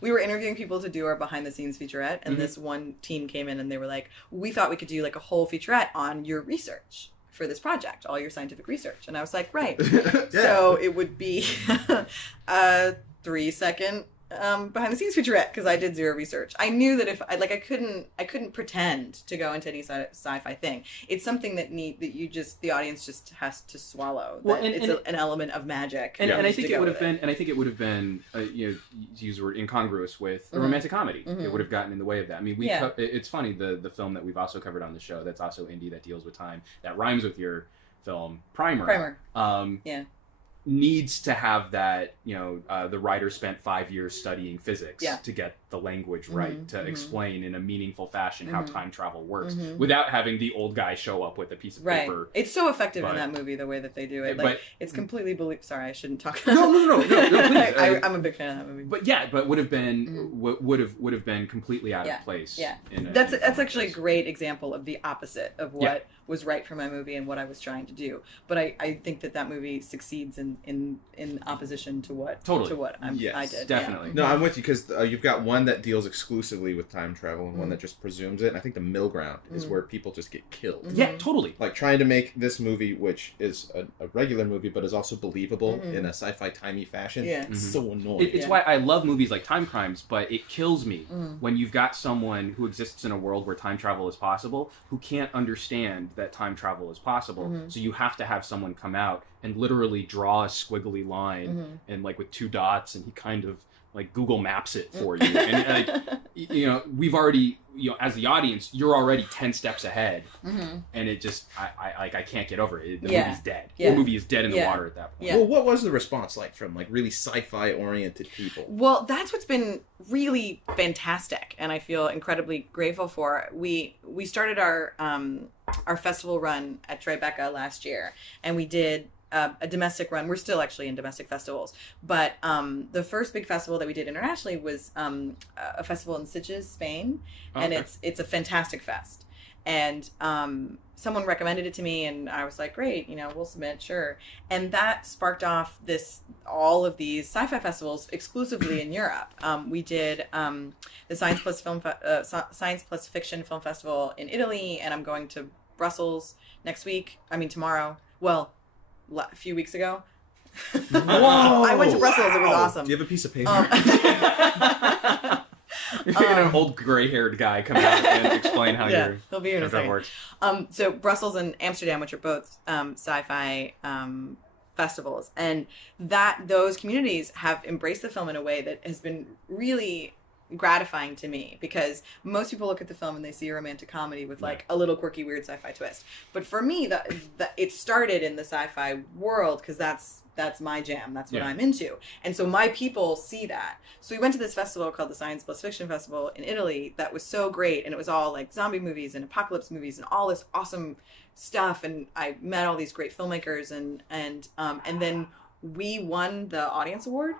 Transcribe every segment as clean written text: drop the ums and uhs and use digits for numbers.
we were interviewing people to do our behind the scenes featurette, and this one team came in and they were like, we thought we could do like a whole featurette on your research for this project, all your scientific research. And I was like, right. So it would be a 3-second behind the scenes featurette, because I did zero research. I knew that if I couldn't pretend to go into any sci-fi thing. It's something that the audience just has to swallow. Well, it's an element of magic. And I think it would have been you know, to use the word incongruous with a romantic comedy. It would have gotten in the way of that. I mean, it's funny, the film that we've also covered on the show that's also indie, that deals with time, that rhymes with your film, Primer. Needs to have that, you know, the writer spent 5 years studying physics to get the language right, to explain in a meaningful fashion how time travel works, without having the old guy show up with a piece of paper. It's so effective in that movie, the way that they do it. Like, it's completely Sorry, I shouldn't talk. No, please. I'm a big fan of that movie. But would have been completely out of place. Yeah, that's actually a great example of the opposite of what was right for my movie and what I was trying to do. But I think that movie succeeds in opposition to what I did. Definitely. No, I'm with you, because you've got one that deals exclusively with time travel and one that just presumes it. And I think the middle ground is where people just get killed. Yeah, totally. Like trying to make this movie, which is a regular movie, but is also believable in a sci-fi timey fashion. Yeah. It's so annoying. It's why I love movies like Time Crimes, but it kills me when you've got someone who exists in a world where time travel is possible who can't understand that time travel is possible. So you have to have someone come out and literally draw a squiggly line and like with 2 dots, and he kind of like Google Maps it for you. And like, you know, we've already, you know, as the audience, you're already 10 steps ahead, and it just, I can't get over it. The movie's dead. The movie is dead in the water at that point. Well, what was the response like from like really sci-fi oriented people? Well, that's what's been really fantastic, and I feel incredibly grateful for. We started our festival run at Tribeca last year, and we did a domestic run. We're still actually in domestic festivals, but the first big festival that we did internationally was a festival in Sitges, Spain, and it's a fantastic fest. And someone recommended it to me, and I was like, great, you know, we'll submit, sure. And that sparked off all of these sci-fi festivals exclusively in Europe. We did the Science Plus Fiction Film Festival in Italy, and I'm going to Brussels tomorrow. Well, a few weeks ago. Whoa! I went to Brussels. It was awesome. Do you have a piece of paper? You're going to an old gray-haired guy come out and explain how he'll be here in a second. Works. So Brussels and Amsterdam, which are both sci-fi festivals, and those communities have embraced the film in a way that has been really gratifying to me, because most people look at the film and they see a romantic comedy with like a little quirky, weird sci-fi twist. But for me, it started in the sci-fi world, because that's my jam. That's what I'm into. And so my people see that. So we went to this festival called the Science Plus Fiction Festival in Italy that was so great. And it was all like zombie movies and apocalypse movies and all this awesome stuff. And I met all these great filmmakers, and then we won the audience award.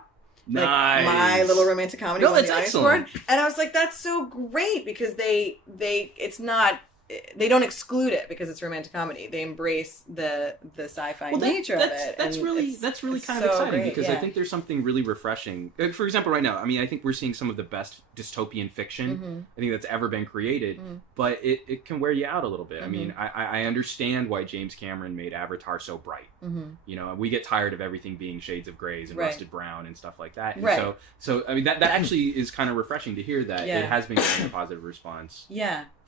Like, nice. My little romantic comedy won the audience excellent. award. And I was like, that's so great, because they don't exclude it because it's romantic comedy. They embrace the sci-fi nature of it. That's really kind of exciting, great, because I think there's something really refreshing. For example, right now, I mean, I think we're seeing some of the best dystopian fiction I think that's ever been created, but it can wear you out a little bit. I mean, I understand why James Cameron made Avatar so bright. You know, we get tired of everything being shades of grays and rusted brown and stuff like that. And so I mean, that actually is kind of refreshing to hear that it has been getting a positive response.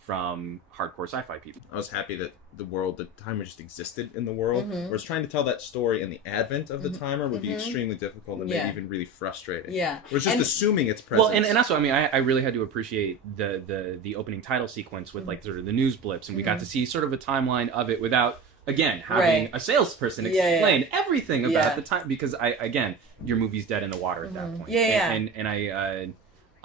From hardcore sci-fi people. I was happy that the timer just existed in the world. Whereas trying to tell that story in the advent of the timer would be extremely difficult and maybe even really frustrating. We're just assuming its presence. Well, and also, I mean, I really had to appreciate the opening title sequence with like sort of the news blips, and we got to see sort of a timeline of it without, again, having a salesperson explain everything about the time, because your movie's dead in the water at that point. And I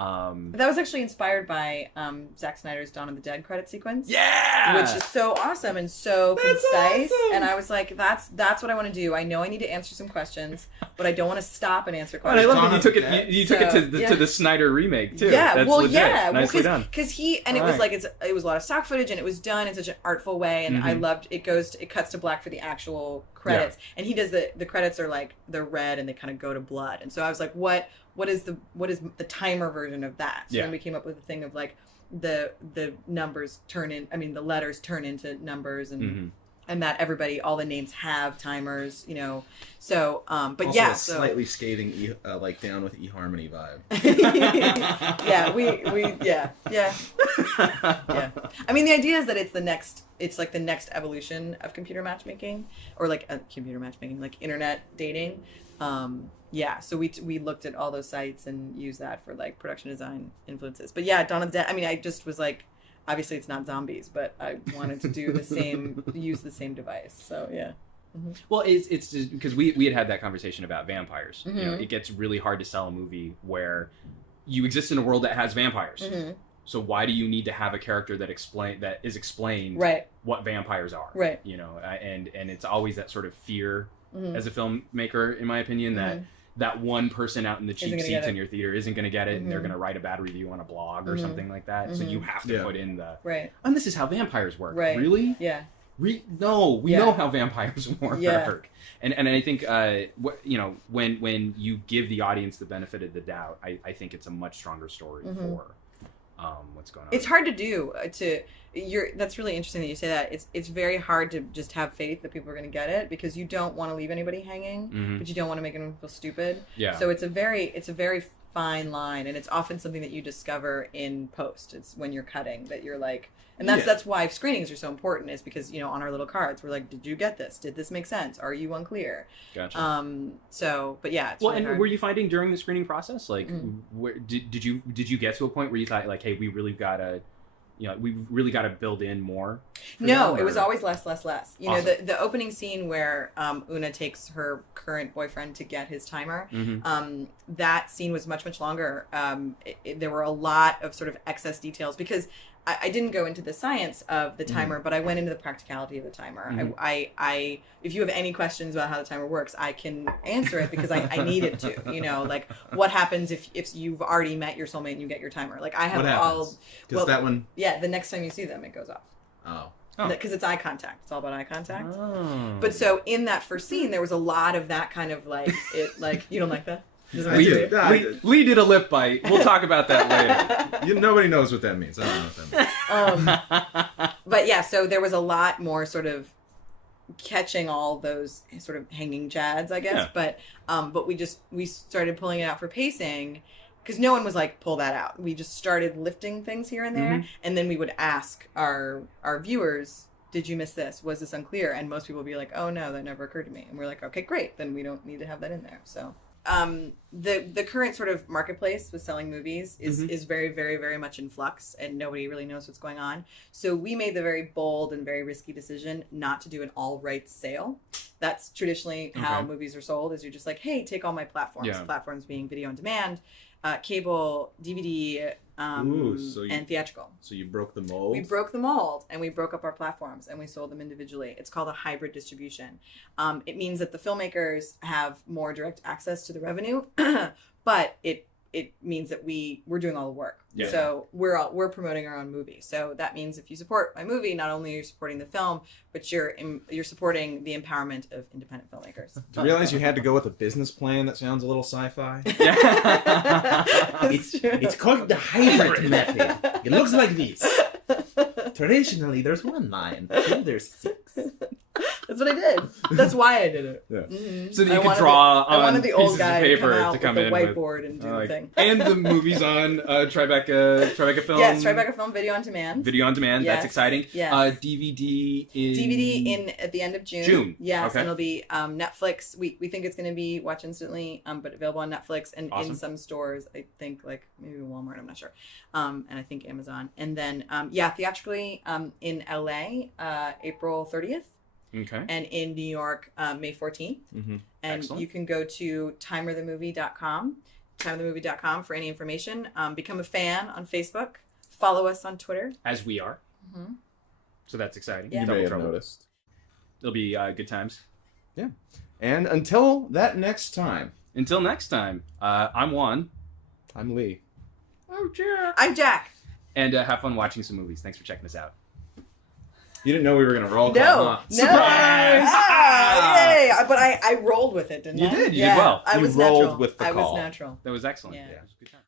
that was actually inspired by Zack Snyder's Dawn of the Dead credit sequence. Yeah! Which is so awesome and so concise. Awesome. And I was like, that's what I want to do. I know I need to answer some questions, but I don't want to stop and answer questions. I love that you took it to the Snyder remake too. Yeah, that's well, legit. Nicely done. Because it was like it was a lot of stock footage, and it was done in such an artful way, and I loved it. It cuts to black for the actual credits, and he does the credits are like they're red and they kind of go to blood, and so I was like, what is the TiMER version of that? So then we came up with the thing of like the numbers the letters turn into numbers, and and that all the names have timers, you know. So, but also yeah, a slightly scathing, like Down with eHarmony vibe. yeah. I mean, the idea is that it's like the next evolution of computer matchmaking, or like computer matchmaking, like internet dating. So we looked at all those sites and used that for like production design influences. But yeah, Dawn of the Dead. I mean, I just was like, obviously it's not zombies, but I wanted to do use the same device. So yeah. Mm-hmm. Well, it's just because we had that conversation about vampires. You know, it gets really hard to sell a movie where you exist in a world that has vampires. So why do you need to have a character that is explained what vampires are? Right. You know, and it's always that sort of fear as a filmmaker, in my opinion, that one person out in the cheap seats in your theater isn't going to get it, and they're going to write a bad review on a blog or something like that. So you have to put in and this is how vampires work. Right. Really? Yeah. No, we know how vampires work. Yeah. And I think when you give the audience the benefit of the doubt, I think it's a much stronger story for what's going on. It's hard to do. That's really interesting that you say that. It's very hard to just have faith that people are going to get it, because you don't want to leave anybody hanging, but you don't want to make anyone feel stupid. Yeah. So it's a very fine line, and it's often something that you discover in post. It's when you're cutting that you're like, and that's why screenings are so important, is because, you know, on our little cards we're like, did you get this? Did this make sense? Are you unclear? Gotcha. But yeah. It's really hard. Were you finding during the screening process, like, did you get to a point where you thought like, hey, we really gotta build in more? No, it was always less. You know, the opening scene where Una takes her current boyfriend to get his timer, that scene was much much longer. There were a lot of sort of excess details, because I didn't go into the science of the timer, but I went into the practicality of the timer. I if you have any questions about how the timer works, I can answer it, because I need it to. You know, like, what happens if you've already met your soulmate and you get your timer? Like, I have that one. Yeah, the next time you see them, it goes off. Oh. Because it's eye contact. It's all about eye contact. Oh. But so in that first scene, there was a lot of that kind of like, you don't like that? Lee did a lip bite. We'll talk about that later. Nobody knows what that means. I don't know what that means. But yeah, so there was a lot more sort of catching all those sort of hanging chads, I guess. Yeah. But we started pulling it out for pacing, because no one was like, pull that out. We just started lifting things here and there, and then we would ask our viewers, did you miss this? Was this unclear? And most people would be like, oh no, that never occurred to me. And we're like, okay, great, then we don't need to have that in there. So the current sort of marketplace with selling movies is very, very, very much in flux, and nobody really knows what's going on. So we made the very bold and very risky decision not to do an all rights sale. That's traditionally how movies are sold, is you're just like, hey, take all my platforms. Platforms being video on demand, cable, DVD, and theatrical. So you broke the mold? We broke the mold, and we broke up our platforms, and we sold them individually. It's called a hybrid distribution. It means that the filmmakers have more direct access to the revenue, but it means that we're doing all the work. Yeah. So we're promoting our own movie. So that means if you support my movie, not only are you supporting the film, but you're supporting the empowerment of independent filmmakers. Do you realize you had to go with a business plan that sounds a little sci-fi? It's called the hybrid method. It looks like this. Traditionally, there's one line. Then there's 6. That's what I did. That's why I did it. Yeah. Mm-hmm. So that you could draw on pieces of paper to come in with the whiteboard and do the thing. And the movie's on Tribeca Film. Yes, Tribeca Film Video on Demand. Video on Demand. Yes. That's exciting. Yes. DVD at the end of June. Yes, and it'll be Netflix. We think it's going to be Watch Instantly, but available on Netflix and in some stores. I think like maybe Walmart. I'm not sure. And I think Amazon. And then theatrically in LA, April 30th. Okay. And in New York, May 14th. Mm-hmm. And Excellent. You can go to timerthemovie.com for any information. Become a fan on Facebook. Follow us on Twitter. As we are. Mm-hmm. So that's exciting. Yeah. You may have noticed. It'll be good times. Yeah. And until that next time. I'm Juan. I'm Lee. I'm Jack. And have fun watching some movies. Thanks for checking us out. You didn't know we were going to roll No. call, huh? No. Surprise! Yay! But I rolled with it, didn't I? You did. You did well. I You was rolled natural. with the I was call. natural. That was excellent. Yeah. It was a good time.